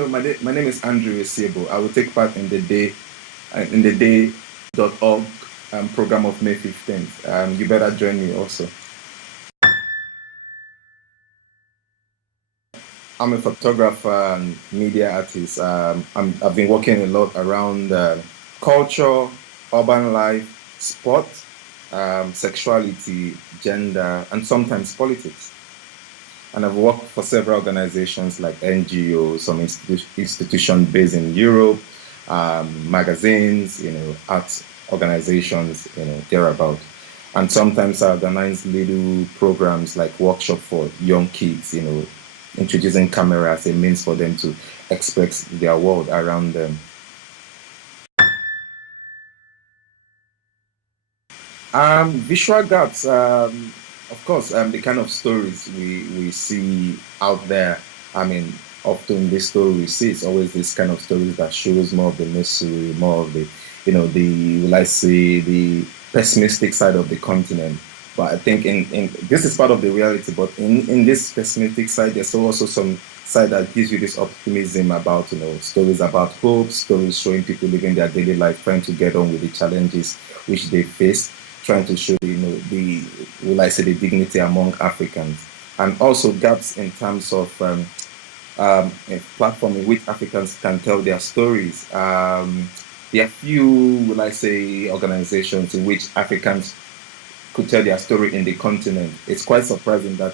So my name is Andrew Esiebo. I will take part in the day.org program of May 15th. You better join me also. I'm a photographer and media artist. I've been working a lot around culture, urban life, sport, sexuality, gender, and sometimes politics. And I've worked for several organizations like NGOs, some institutions based in Europe, magazines, arts organizations, thereabout. And sometimes I organize little programs like workshop for young kids, introducing camera as a means for them to express their world around them. Visual gaps, of course, the kind of stories we see out there. I mean, often this story we see is always this kind of stories that shows more of the mystery, more of the, will I say, the pessimistic side of the continent. But I think in this is part of the reality, but in this pessimistic side, there's also some side that gives you this optimism about, stories about hope, stories showing people living their daily life, trying to get on with the challenges which they face, trying to show, the, will I say, the dignity among Africans, and also gaps in terms of a platform in which Africans can tell their stories. There are few, will I say, organizations in which Africans could tell their story in the continent. It's quite surprising that,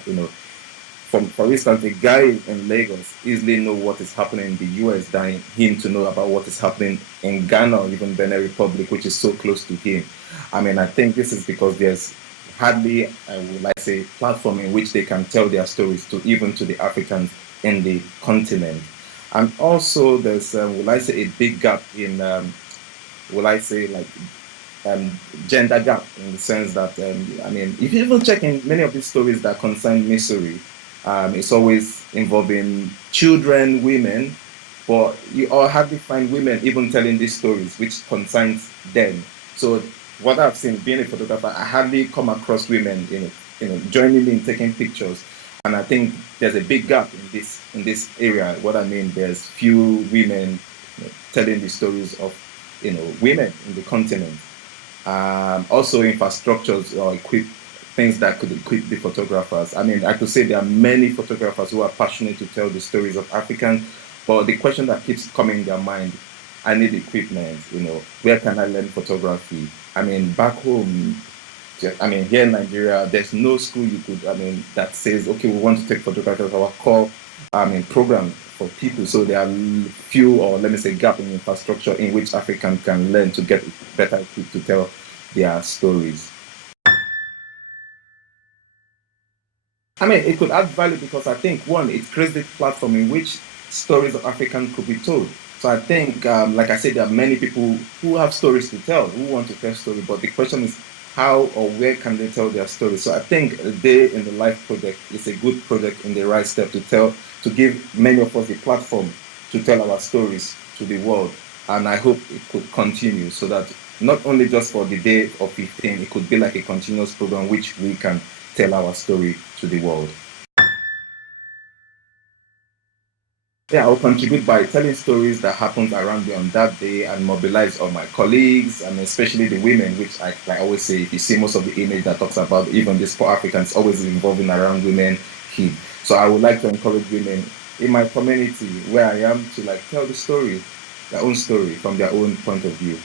for instance, a guy in Lagos easily know what is happening in the US than him to know about what is happening in Ghana or even Benin Republic, which is so close to him. I mean, I think this is because there's hardly, I would like to say, platform in which they can tell their stories to even to the Africans in the continent. And also there's, will I say, a big gap in, will I say, like, um, gender gap in the sense that, I mean, if you even check in many of these stories that concern misery, it's always involving children, women, but you all hardly find women even telling these stories, which concerns them. So what I've seen being a photographer, I hardly come across women, joining me in taking pictures. And I think there's a big gap in this area. What I mean, there's few women telling the stories of women in the continent. Also infrastructures or equip things that could equip the photographers. I mean, I could say there are many photographers who are passionate to tell the stories of Africans, but the question that keeps coming in their mind, I need equipment, where can I learn photography? I mean, back home, I mean, here in Nigeria, there's no school you could, I mean, that says, okay, we want to take photographs as our core, program for people. So there are few, or let me say, gap in infrastructure in which Africans can learn to get better equipped to tell their stories. I mean, it could add value because I think, one, it creates this platform in which stories of Africans could be told. So I think, like I said, there are many people who have stories to tell, who want to tell stories, but the question is how or where can they tell their stories? So I think a Day in the Life project is a good project in the right step to give many of us a platform to tell our stories to the world. And I hope it could continue so that not only just for the day of 15, it could be like a continuous program which we can tell our story to the world. Yeah, I'll contribute by telling stories that happened around me on that day and mobilize all my colleagues and especially the women, which I always say, if you see most of the image that talks about even this poor Africans always involving around women, kids. So I would like to encourage women in my community where I am to like tell the story, their own story from their own point of view.